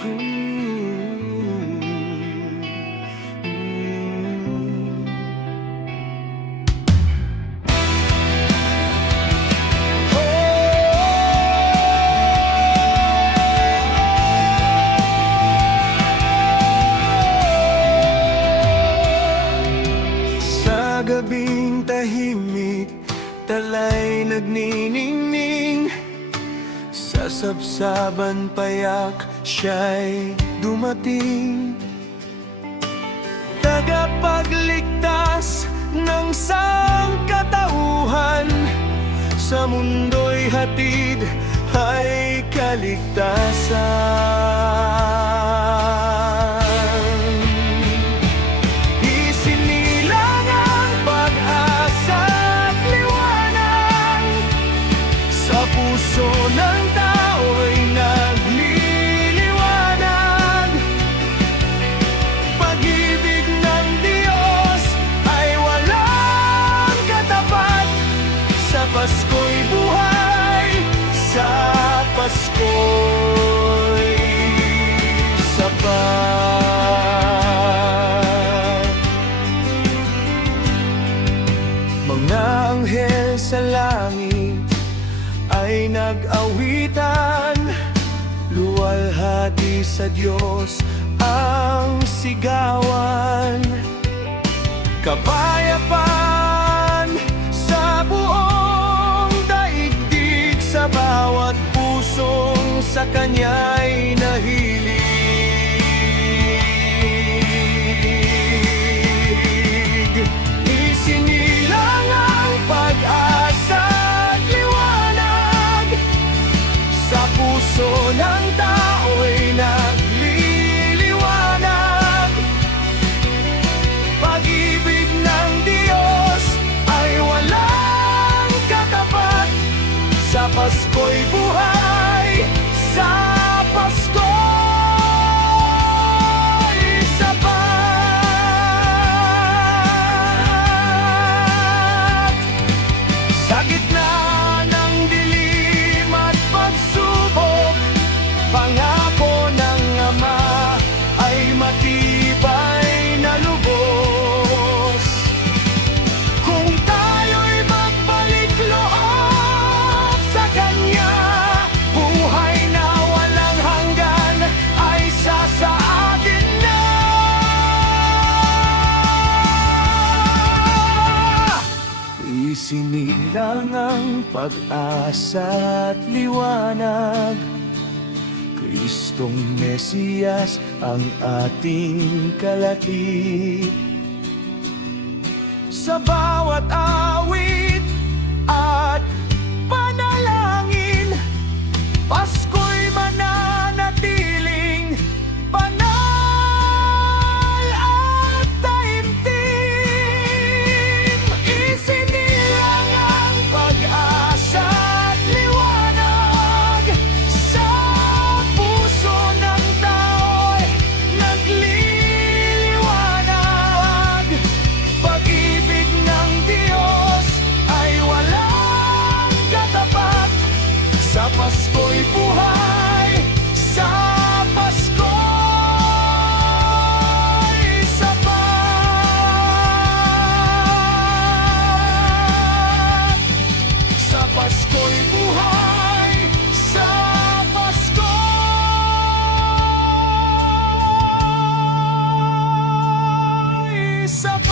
Sa gabing tahimik, talay nagniningning. Sa sabsaban payak, siya'y dumating. Tagapagligtas ng sangkatauhan, sa mundo'y hatid ay kaligtasan. Isinilang ang pag-asa at liwanag, sa puso ng tao'y nagliliwanag. Pag-ibig ng Diyos ay walang katapat, sa Pasko'y buhay, sa Pasko'y sapat. Mga anghel sa langit ay nag-awitan, luwalhati sa Diyos ang sigawan. Kapayapaan sa buong daigdig, sa bawat pusong sa Kanya'y nahilig. Isinilang ang pag-asa at liwanag, sa puso ng tao'y nagliliwanag. Pag-ibig ng Diyos ay walang katapat, sa Pasko'y buhay, sa Pasko'y sapat. Sa gitna ng dilim at pagsubok, pangako ng Ama ay matibay na lubos. Kung tayo'y magbalik loob sa Kanya, buhay na walang hanggan ay sa atin na. Isinilang ang pag-asa at liwanag, Kristong Mesiyas ang ating kalakip. Sa bawat awit at panalangin, Pasko'y mananatiling banal at taimtim. Isinilang ang pag-asa at liwanag, sa puso ng tao'y nagliliwanag. Pag-ibig ng Diyos ay walang katapat, sa Pasko'y buhay, sa Pasko'y sapat. Sa Pasko'y buhay, sa Pasko'y sapat.